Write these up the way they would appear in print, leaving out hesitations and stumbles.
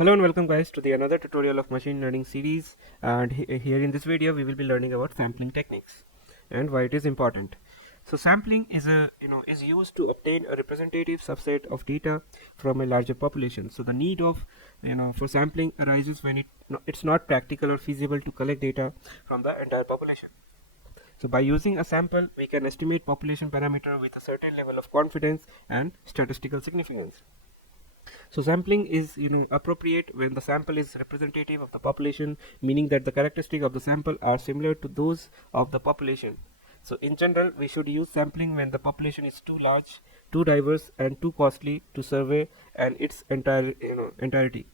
Hello and welcome guys to the another tutorial of machine learning series, and here in this video we will be learning about sampling techniques and why it is important. So sampling is used to obtain a representative subset of data from a larger population. So the need of for sampling arises when it's not practical or feasible to collect data from the entire population. So by using a sample we can estimate population parameter with a certain level of confidence and statistical significance. So sampling is appropriate when the sample is representative of the population, meaning that the characteristics of the sample are similar to those of the population. So in general, we should use sampling when the population is too large, too diverse, and too costly to survey and its entirety.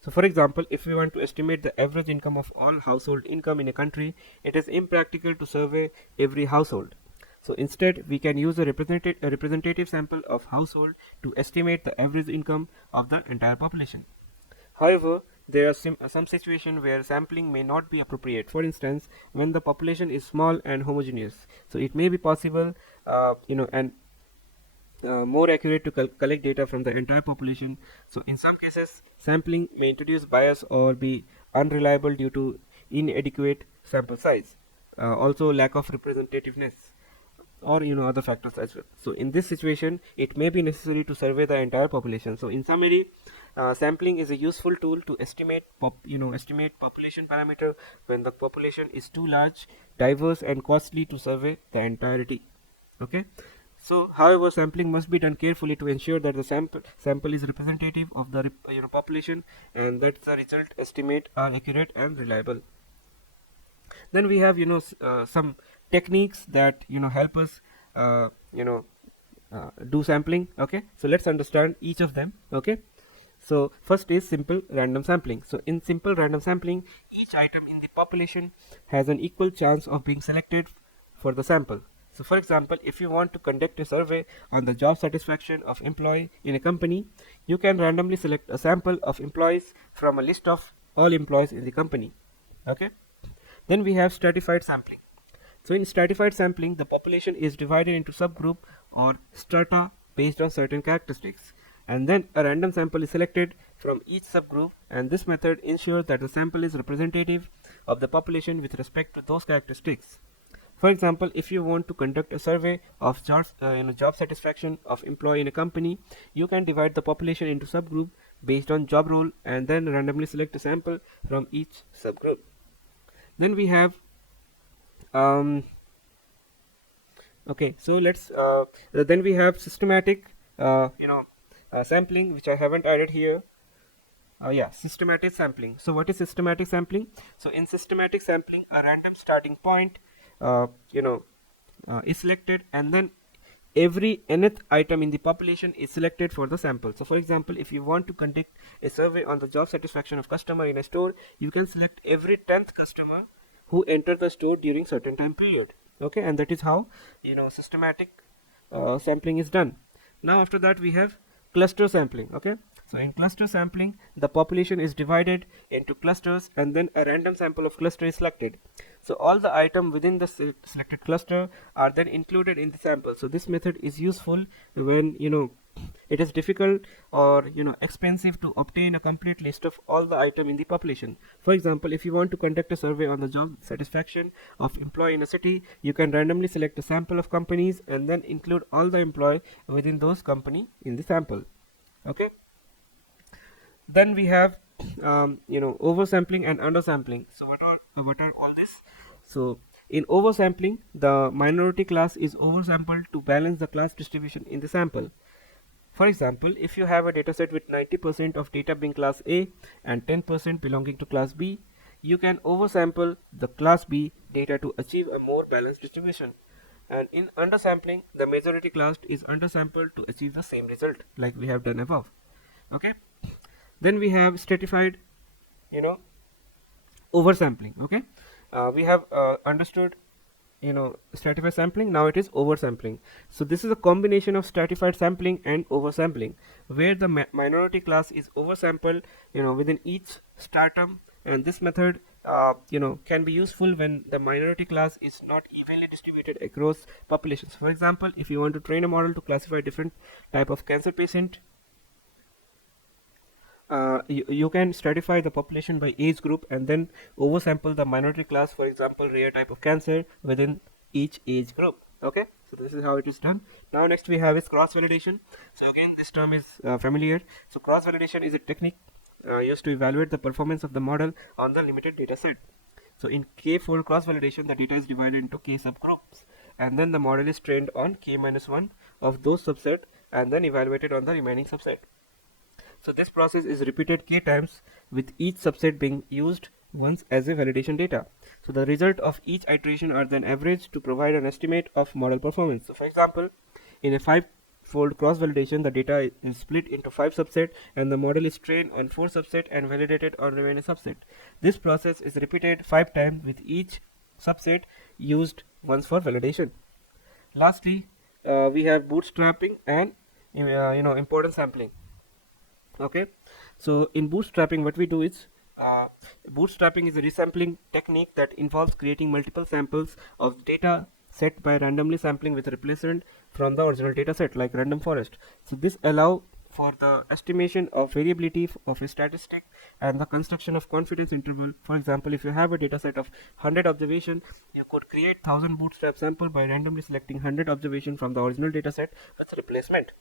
So for example, if we want to estimate the average income of all household income in a country, it is impractical to survey every household. So instead, we can use a representative sample of household to estimate the average income of the entire population. However, there are some situations where sampling may not be appropriate. For instance, when the population is small and homogeneous, so it may be possible, and more accurate to collect data from the entire population. So in some cases, sampling may introduce bias or be unreliable due to inadequate sample size, also lack of representativeness, or other factors as well. So in this situation, it may be necessary to survey the entire population. So in summary, sampling is a useful tool to estimate population parameter when the population is too large, diverse, and costly to survey the entirety. Okay. So, however, sampling must be done carefully to ensure that the sample is representative of the population and that the result estimate are accurate and reliable. Then we have some techniques that help us do sampling. Okay, so let's understand each of them. Okay, so first is simple random sampling. So in simple random sampling, each item in the population has an equal chance of being selected for the sample. So for example, if you want to conduct a survey on the job satisfaction of employee in a company, you can randomly select a sample of employees from a list of all employees in the company. Okay. Then we have stratified sampling. So in stratified sampling, the population is divided into subgroup or strata based on certain characteristics, and then a random sample is selected from each subgroup, and this method ensures that the sample is representative of the population with respect to those characteristics. For example, if you want to conduct a survey of job satisfaction of employee in a company, you can divide the population into subgroup based on job role and then randomly select a sample from each subgroup. Then we have okay, so let's then we have systematic sampling, which I haven't added here. Yeah, systematic sampling. So what is systematic sampling? So in systematic sampling, a random starting point is selected, and then every nth item in the population is selected for the sample. So for example, if you want to conduct a survey on the job satisfaction of customer in a store, you can select every 10th customer who entered the store during certain time period. Okay, and that is how systematic sampling is done. Now after that we have cluster sampling. Okay, so in cluster sampling, the population is divided into clusters and then a random sample of cluster is selected. So all the items within the selected cluster are then included in the sample. So this method is useful when it is difficult or expensive to obtain a complete list of all the items in the population. For example, if you want to conduct a survey on the job satisfaction of employee in a city, you can randomly select a sample of companies and then include all the employee within those company in the sample. Okay, then we have oversampling and undersampling. So what are all this? So in oversampling, the minority class is oversampled to balance the class distribution in the sample. For example, if you have a dataset with 90% of data being class A and 10% belonging to class B, you can oversample the class B data to achieve a more balanced distribution. And in undersampling, the majority class is undersampled to achieve the same result like we have done above. Okay. Then we have stratified oversampling. Okay, we have understood stratified sampling. Now it is oversampling. So this is a combination of stratified sampling and oversampling, where the minority class is oversampled within each stratum, and this method can be useful when the minority class is not evenly distributed across populations. For example, if you want to train a model to classify different type of cancer patient, you can stratify the population by age group and then oversample the minority class, for example rare type of cancer, within each age group. Okay, so this is how it is done. Now next we have is cross validation. So again this term is familiar. So cross validation is a technique used to evaluate the performance of the model on the limited data set. So in k-fold cross validation, the data is divided into k subgroups, and then the model is trained on k-1 of those subset and then evaluated on the remaining subset. So this process is repeated k times, with each subset being used once as a validation data. So the result of each iteration are then averaged to provide an estimate of model performance. So for example, in a 5-fold cross validation, the data is split into 5 subset and the model is trained on 4 subset and validated on remaining subset. This process is repeated 5 times, with each subset used once for validation. Lastly, we have bootstrapping and importance sampling. Okay, so in bootstrapping what we do is bootstrapping is a resampling technique that involves creating multiple samples of data set by randomly sampling with replacement from the original data set, like random forest. So this allow for the estimation of variability of a statistic and the construction of confidence interval. For example, if you have a data set of 100 observation, you could create 1000 bootstrap sample by randomly selecting 100 observation from the original data set with replacement.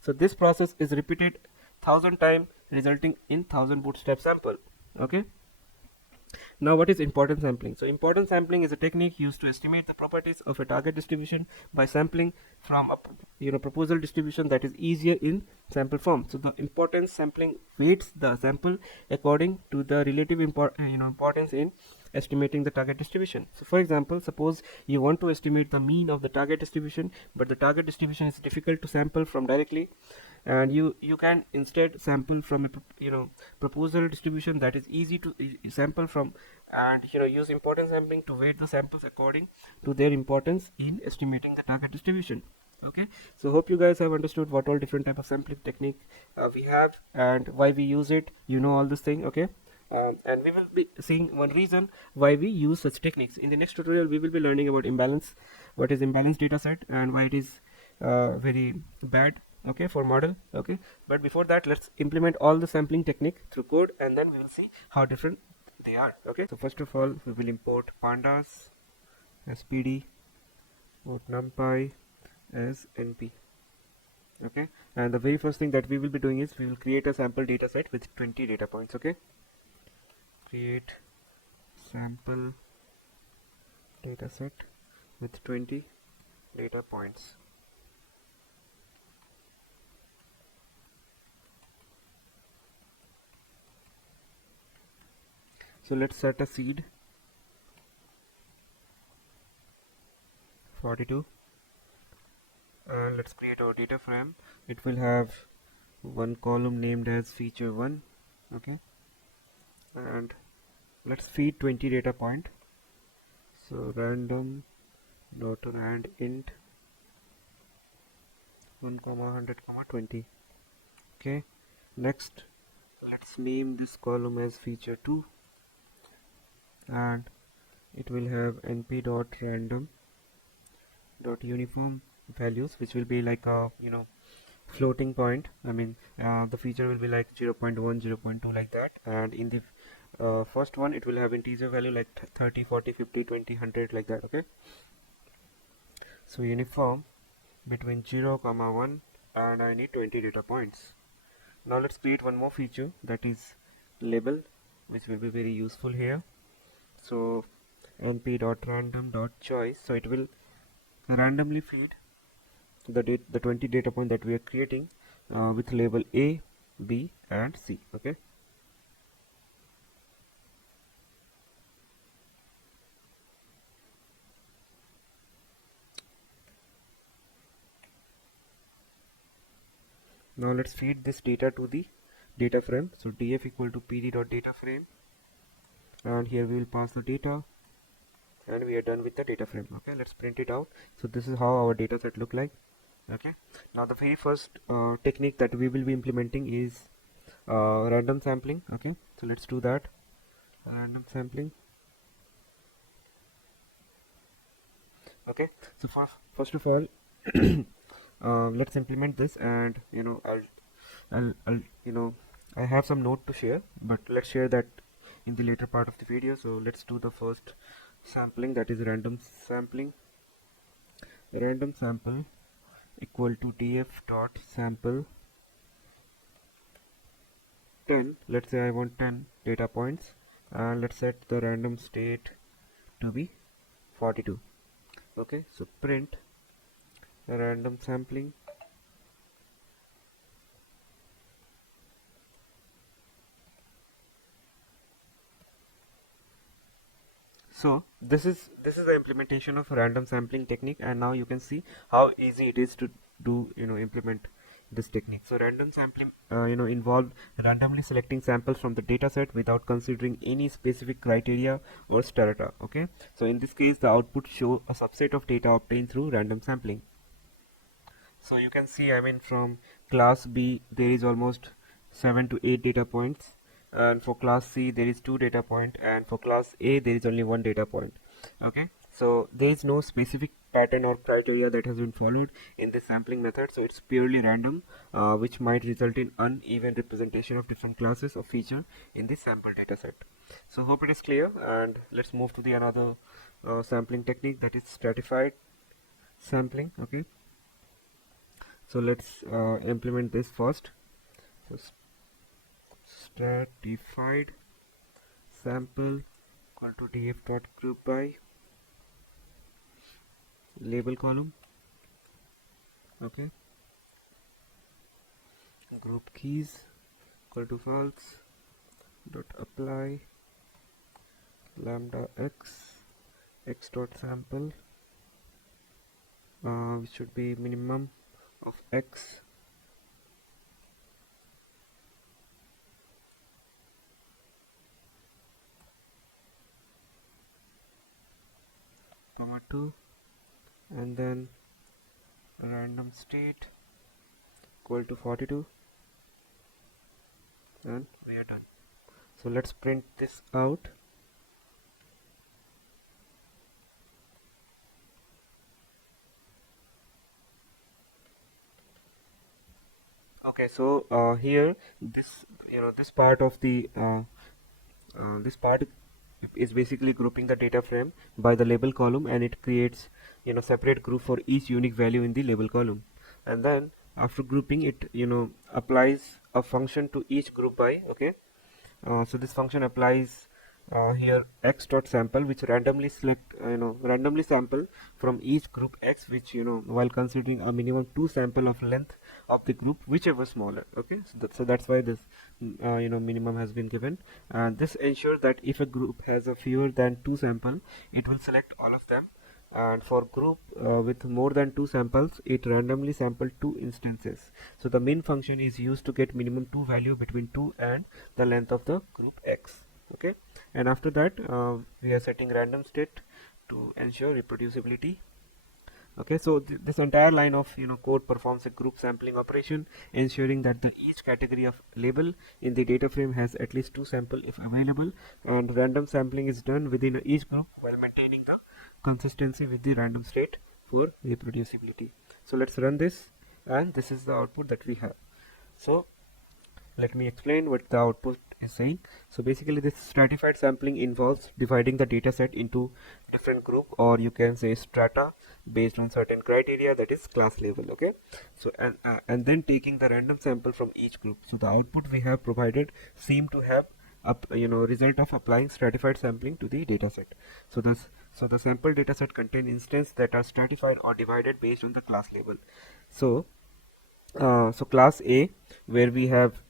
So this process is repeated 1000 times, resulting in 1000 bootstrap sample. Okay, now what is importance sampling? So importance sampling is a technique used to estimate the properties of a target distribution by sampling from a proposal distribution that is easier in sample form. So the importance sampling weights the sample according to the relative importance in estimating the target distribution. So for example, suppose you want to estimate the mean of the target distribution, but the target distribution is difficult to sample from directly, and you can instead sample from a proposal distribution that is easy to sample from, and use importance sampling to weight the samples according to their importance in estimating the target distribution. Okay, so hope you guys have understood what all different type of sampling technique we have and why we use it, all this thing. Okay, and we will be seeing one reason why we use such techniques. In the next tutorial we will be learning about imbalance, what is imbalanced data set and why it is very bad, okay, for model. Okay, but before that let's implement all the sampling technique through code, and then we will see how different they are. Okay, so first of all we will import pandas as pd, import numpy as np. Okay, and the very first thing that we will be doing is we will create a sample data set with 20 data points. Okay, create sample data set with 20 data points. So let's set a seed 42, and let's create our data frame. It will have one column named as feature 1. Okay, and let's feed 20 data point. So random dot rand int 1, 100, 20. Okay, next let's name this column as feature 2, and it will have np dot random dot uniform values, which will be like a floating point. I mean the feature will be like 0.1, 0.2 like that, and in the first one it will have integer value like 30, 40, 50, 20, 100 like that. Okay, so uniform between 0, 1, and I need 20 data points. Now let's create one more feature, that is label, which will be very useful here. So np.random.choice, so it will randomly feed the 20 data point that we are creating with label A, B and C. Okay, now let's feed this data to the data frame. So df equal to pd.data frame, and here we will pass the data, and we are done with the data frame. Okay, let's print it out. So this is how our data set look like. Okay, now the very first technique that we will be implementing is random sampling. Okay, so let's do that. Random sampling. Okay, so first of all let's implement this, and I'll I have some note to share, but let's share that in the later part of the video. So let's do the first sampling, that is random sampling. Random sample equal to df dot sample 10. Let's say I want 10 data points, and let's set the random state to be 42. Okay, so print random sampling. So this is the implementation of random sampling technique, and now you can see how easy it is to do, implement this technique. So random sampling involved randomly selecting samples from the data set without considering any specific criteria or strata. Okay, so in this case the output show a subset of data obtained through random sampling. So you can see, I mean, from class B there is almost 7 to 8 data points, and for class C there is 2 data point, and for class A there is only 1 data point. Okay, so there is no specific pattern or criteria that has been followed in this sampling method, so it's purely random, which might result in uneven representation of different classes of feature in this sample data set. So hope it is clear, and let's move to the another sampling technique, that is stratified sampling. Okay, so let's implement this first. So stratified sample equal to df dot group by label column. Okay, group keys equal to false dot apply lambda x dot sample, which should be minimum of x, comma 2, and then random state equal to 42, and we are done. So let's print this out. Okay, so here this part of the this part is basically grouping the data frame by the label column, and it creates separate group for each unique value in the label column, and then after grouping it applies a function to each group by. Okay, so this function applies here x dot sample, which randomly select randomly sample from each group x, which while considering a minimum 2 sample of length of the group, whichever smaller. Okay, so that's why this minimum has been given, and this ensures that if a group has a fewer than 2 sample, it will select all of them, and for group with more than 2 samples, it randomly sample 2 instances. So the min function is used to get minimum 2 value between 2 and the length of the group x. Okay, and after that we are setting random state to ensure reproducibility. Okay, so this entire line of code performs a group sampling operation, ensuring that the each category of label in the data frame has at least 2 sample if available, and random sampling is done within each group while maintaining the consistency with the random state for reproducibility. So let's run this, and this is the output that we have. So let me explain what the output is saying. So basically this stratified sampling involves dividing the data set into different group, or you can say strata, based on certain criteria, that is class level. Okay, so and then taking the random sample from each group. So the output we have provided seem to have result of applying stratified sampling to the data set. So the sample data set contain instances that are stratified or divided based on the class level. So so class A, where we have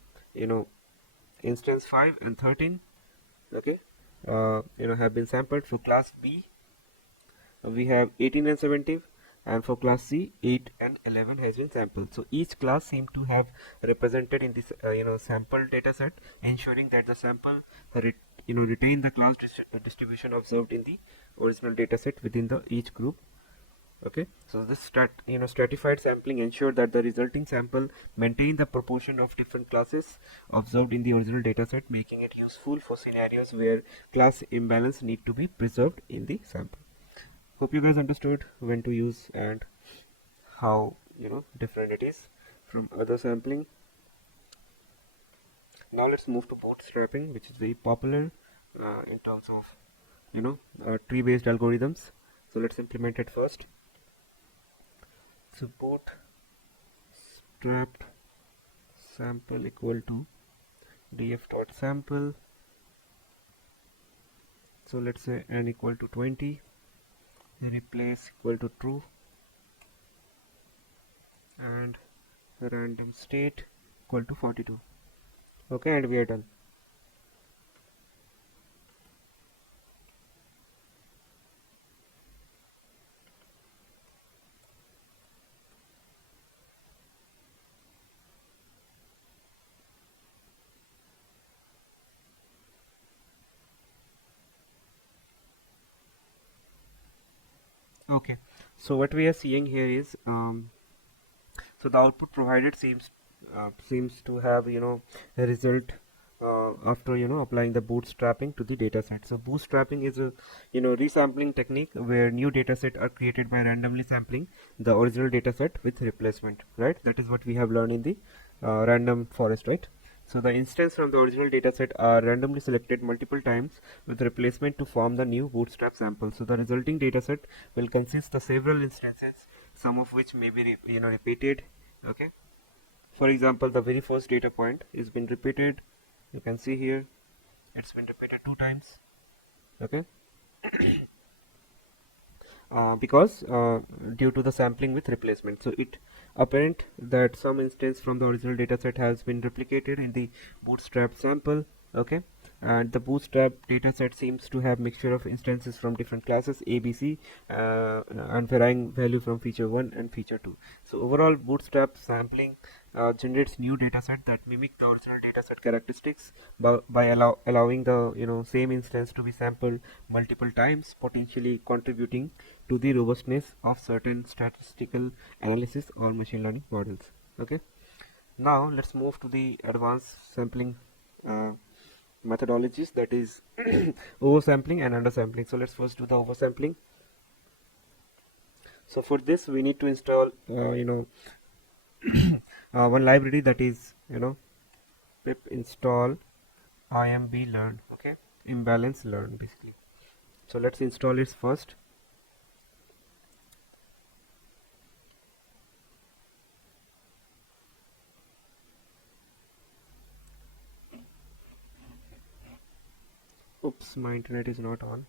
instance 5 and 13, okay, have been sampled. For class B we have 18 and 17, and for class C 8 and 11 has been sampled. So each class seem to have represented in this sample data set, ensuring that the sample retain the class distribution observed in the original data set within the each group. Okay, so this stratified sampling ensure that the resulting sample maintain the proportion of different classes observed in the original dataset, making it useful for scenarios where class imbalance need to be preserved in the sample. Hope you guys understood when to use and how different it is from other sampling. Now let's move to bootstrapping, which is very popular in terms of tree-based algorithms. So let's implement it first. So bootstrapped sample equal to df dot sample. So let's say n equal to 20, replace equal to true, and random state equal to 42. Okay, and we are done. Okay, so what we are seeing here is so the output provided seems to have a result after applying the bootstrapping to the dataset. So bootstrapping is a resampling technique where new dataset are created by randomly sampling the original dataset with replacement, right? That is what we have learned in the random forest, right? So the instance from the original dataset are randomly selected multiple times with replacement to form the new bootstrap sample. So the resulting dataset will consist of several instances, some of which may be repeated. Okay, for example, the very first data point is been repeated. You can see here it's been repeated 2 times. Okay, because due to the sampling with replacement. So it apparent that some instance from the original dataset has been replicated in the bootstrap sample. Okay, and the bootstrap dataset seems to have mixture of instances from different classes A, B, C, and varying value from feature 1 and feature 2. So overall bootstrap sampling generates new dataset that mimic the original dataset characteristics by allowing the same instance to be sampled multiple times, potentially contributing to the robustness of certain statistical analysis or machine learning models. Okay, now let's move to the advanced sampling methodologies, that is oversampling and undersampling. So let's first do the oversampling. So for this we need to install one library, that is pip install imblearn. Okay, imbalance learn basically. So let's install it first. Oops, my internet is not on.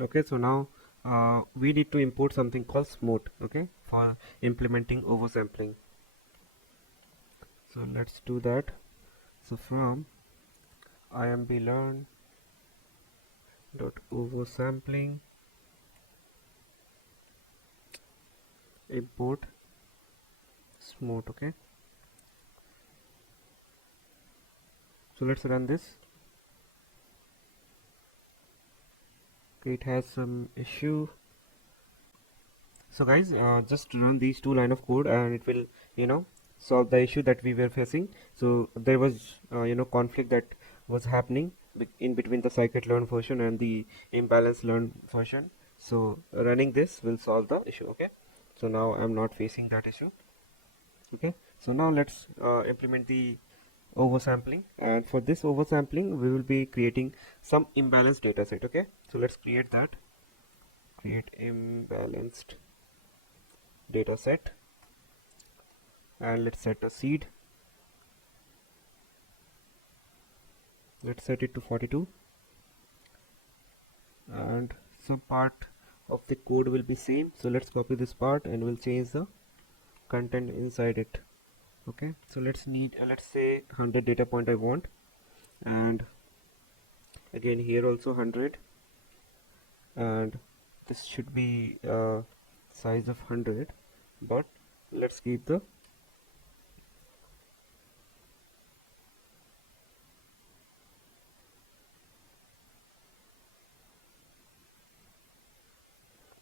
Okay, so now we need to import something called smooth, okay, for implementing oversampling. So let's do that. So from imblearn dot oversampling import smooth. Okay, so let's run this. Okay, it has some issue. So guys, just run these 2 lines of code and it will solve the issue that we were facing. So there was conflict that was happening in between the scikit-learn version and the imbalanced learn version. So running this will solve the issue. Okay, so now I'm not facing that issue. Okay, so now let's implement the oversampling, and for this oversampling we will be creating some imbalanced data set. Okay, so let's create that. Create imbalanced data set, and let's set a seed. Let's set it to 42, and some part of the code will be same. So let's copy this part and we'll change the content inside it. Okay, so let's say 100 data point I want, and again here also 100, and this should be size of 100, but let's keep the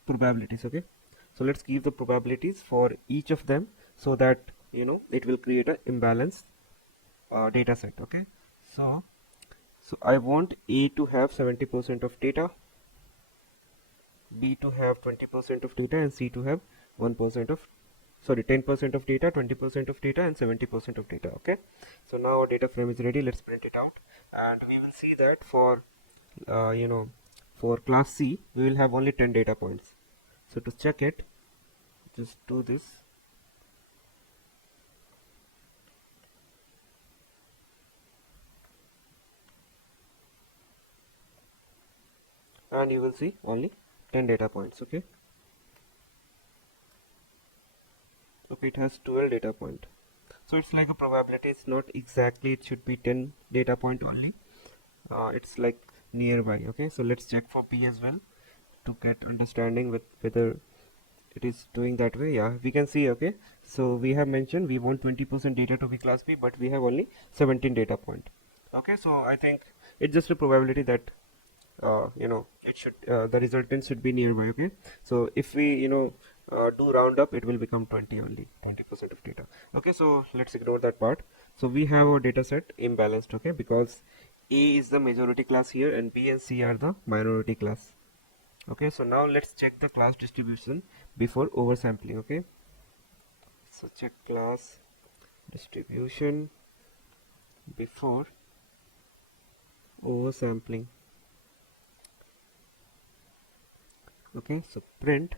probabilities. Okay, so let's give the probabilities for each of them so that it will create an imbalanced data set. Okay, so I want A to have 70% of data, B to have 20% of data and C to have 1% of, sorry, 10% of data, 20% of data, and 70% of data. Okay, so now our data frame is ready. Let's print it out, and we will see that for for class C we will have only 10 data points. So to check it, just do this, and you will see only 10 data points. Okay, okay, it has 12 data point. So it's like a probability. It's not exactly it should be 10 data point only. It's like nearby. Okay, so let's check for B as well to get understanding with whether it is doing that way. Yeah, we can see. Okay, so we have mentioned we want 20% data to be class B, but we have only 17 data point. Okay, so I think it's just a probability that it should the resultant should be nearby. Okay, so if we do round up, it will become 20, only 20% of data. Okay, so let's ignore that part. So we have our data set imbalanced. Okay, because A is the majority class here and B and C are the minority class. Okay, so now let's check the class distribution before oversampling. Okay, so check class distribution before oversampling. Okay, so print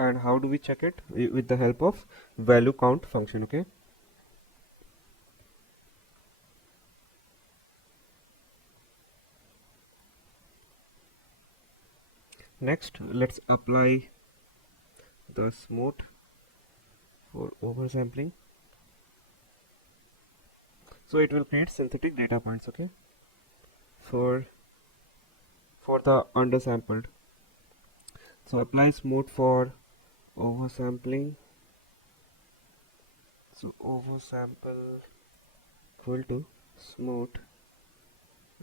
and how do we check it? With the help of value count function. Okay, next let's apply the smooth for oversampling, so it will create synthetic data points. Okay, for the undersampled. So apply smooth for oversampling. So oversample equal to smooth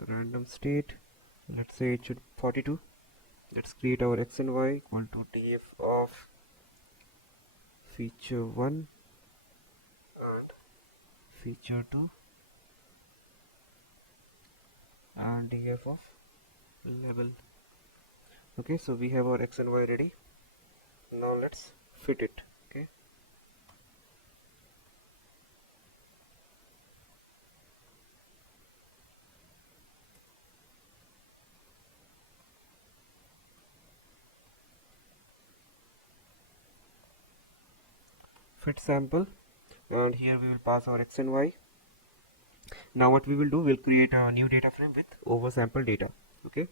random state, let's say it should 42. Let's create our x and y equal to df of feature 1 and feature 2 and df of level. Okay, so we have our x and y ready. Now let's fit it. Okay, fit sample, and here we will pass our x and y. Now what we will do, we'll create a new data frame with oversample data. Okay,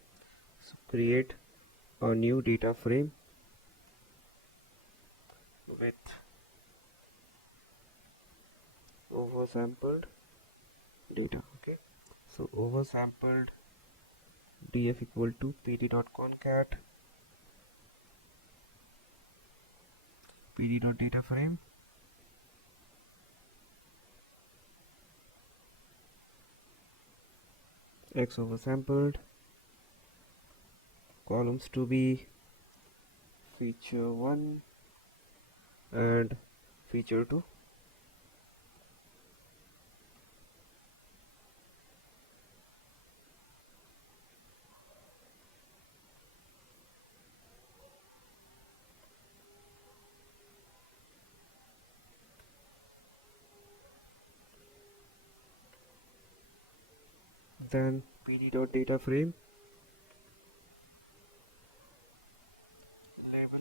so create a new data frame with oversampled data. Okay, so oversampled df equal to pd.concat pd.data frame x oversampled, columns to be feature 1 and feature 2. Then pd.data frame label,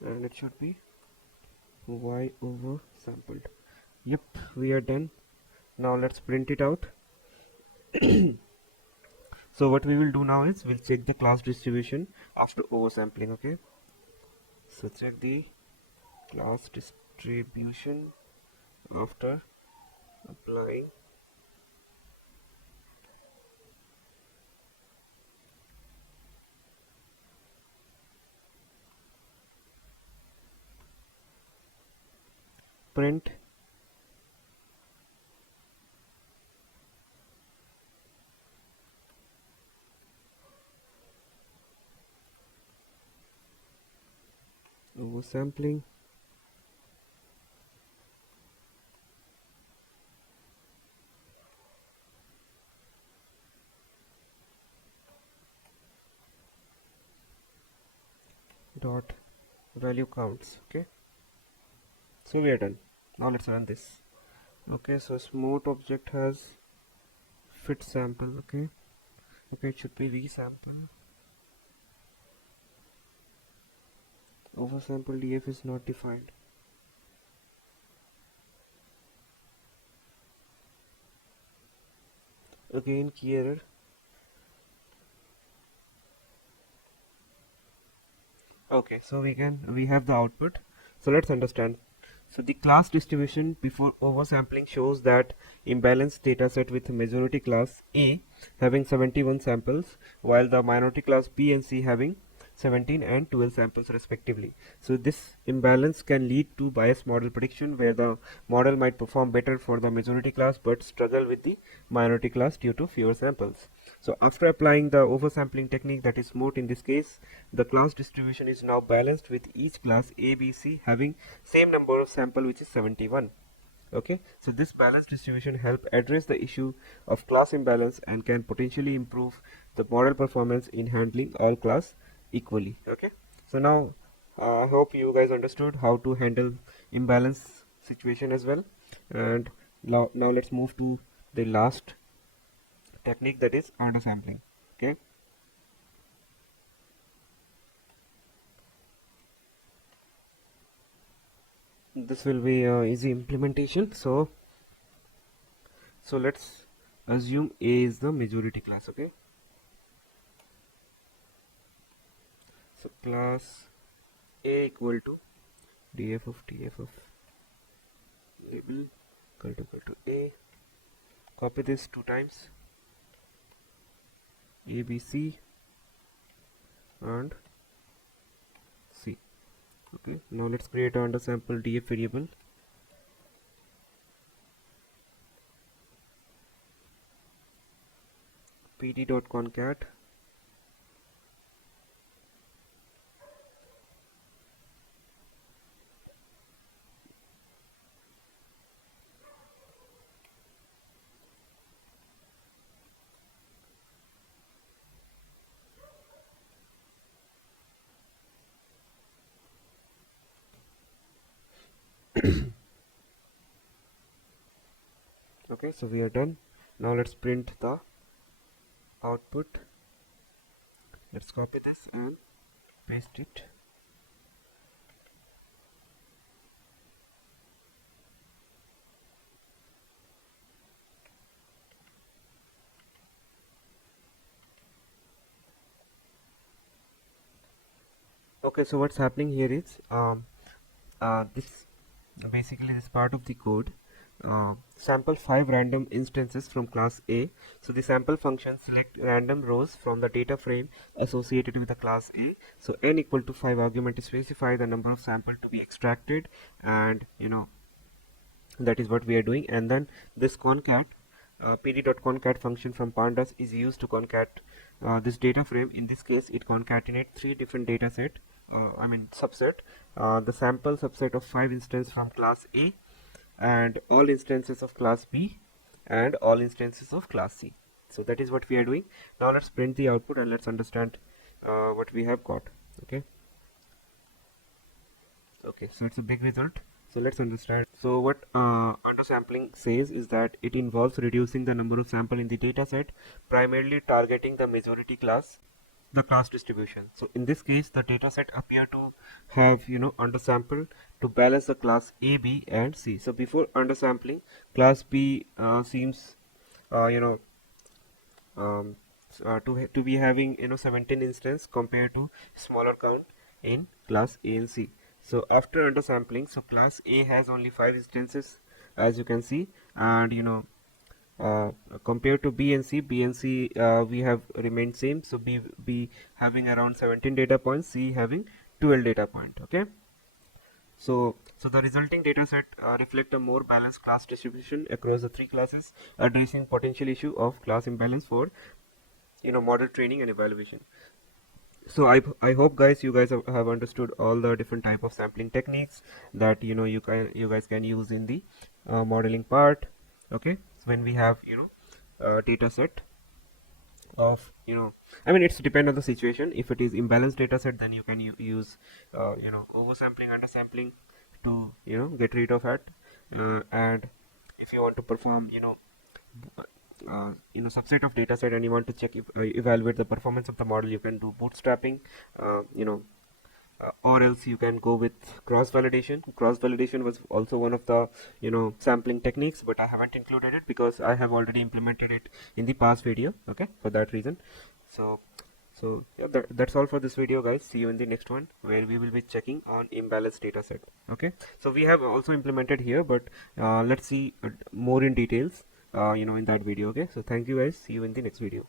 and it should be y over sampled. Yep, we are done. Now let's print it out. So what we will do now is we'll check the class distribution after oversampling. Okay, so check the class distribution after applying print oversampling dot value counts. Okay, so we are done. Now let's run this. Okay, so smooth object has fit sample. Okay, it should be resample. Oversample df is not defined. Again key error. Okay, so we have the output. So let's understand. So the class distribution before oversampling shows that imbalanced dataset with majority class A having 71 samples, while the minority class B and C having 17 and 12 samples respectively. So this imbalance can lead to biased model prediction, where the model might perform better for the majority class but struggle with the minority class due to fewer samples. So after applying the oversampling technique, that is smooth in this case, the class distribution is now balanced with each class A, B, C having same number of sample, which is 71. Okay, so this balanced distribution help address the issue of class imbalance and can potentially improve the model performance in handling all class equally. Okay, so now I hope you guys understood how to handle imbalance situation as well. And now let's move to the last technique, that is undersampling. Okay, this will be easy implementation. So let's assume A is the majority class. Okay, so class A equal to df of label equal to A. Copy this 2 times, A, B, C and C. Okay, now let's create an undersample df variable. pd.concat okay, so we are done. Now let's print the output. Let's copy this and paste it. Okay, so what's happening here is this basically this part of the code sample 5 random instances from class A. So the sample function select random rows from the data frame associated with the class A. So n equal to 5 argument to specify the number of sample to be extracted, and that is what we are doing. And then this concat pd.concat function from pandas is used to concat this data frame. In this case, it concatenate 3 different data set, subset, the sample subset of 5 instances from class A, and all instances of class B, and all instances of class C. So that is what we are doing. Now let's print the output and let's understand what we have got. Okay, so it's a big result. So let's understand. So what undersampling says is that it involves reducing the number of sample in the data set, primarily targeting the majority class, the class distribution. So in this case, the data set appear to have undersampled to balance the class A, B and C. So before undersampling, class B seems uh, you know to be having 17 instance compared to smaller count in class A and C. So after undersampling, so class A has only 5 instances, as you can see, and compared to B and C, we have remained same. So B having around 17 data points, C having 12 data point. Okay, so the resulting data set reflect a more balanced class distribution across the 3 classes, addressing potential issue of class imbalance for model training and evaluation. So I hope guys you guys have understood all the different type of sampling techniques that you guys can use in the modeling part. Okay, when we have a data set of I mean, it's depend on the situation. If it is imbalanced data set, then you can use oversampling, undersampling to get rid of it. And if you want to perform subset of data set and you want to check if evaluate the performance of the model, you can do bootstrapping. uh, you know or else you can go with cross validation. Cross validation was also one of the sampling techniques, but I haven't included it because I have already implemented it in the past video. Okay, for that reason. So yeah, that's all for this video, guys. See you in the next one, where we will be checking on imbalanced data set. Okay, so we have also implemented here, but let's see more in details in that video. Okay, so thank you guys, see you in the next video.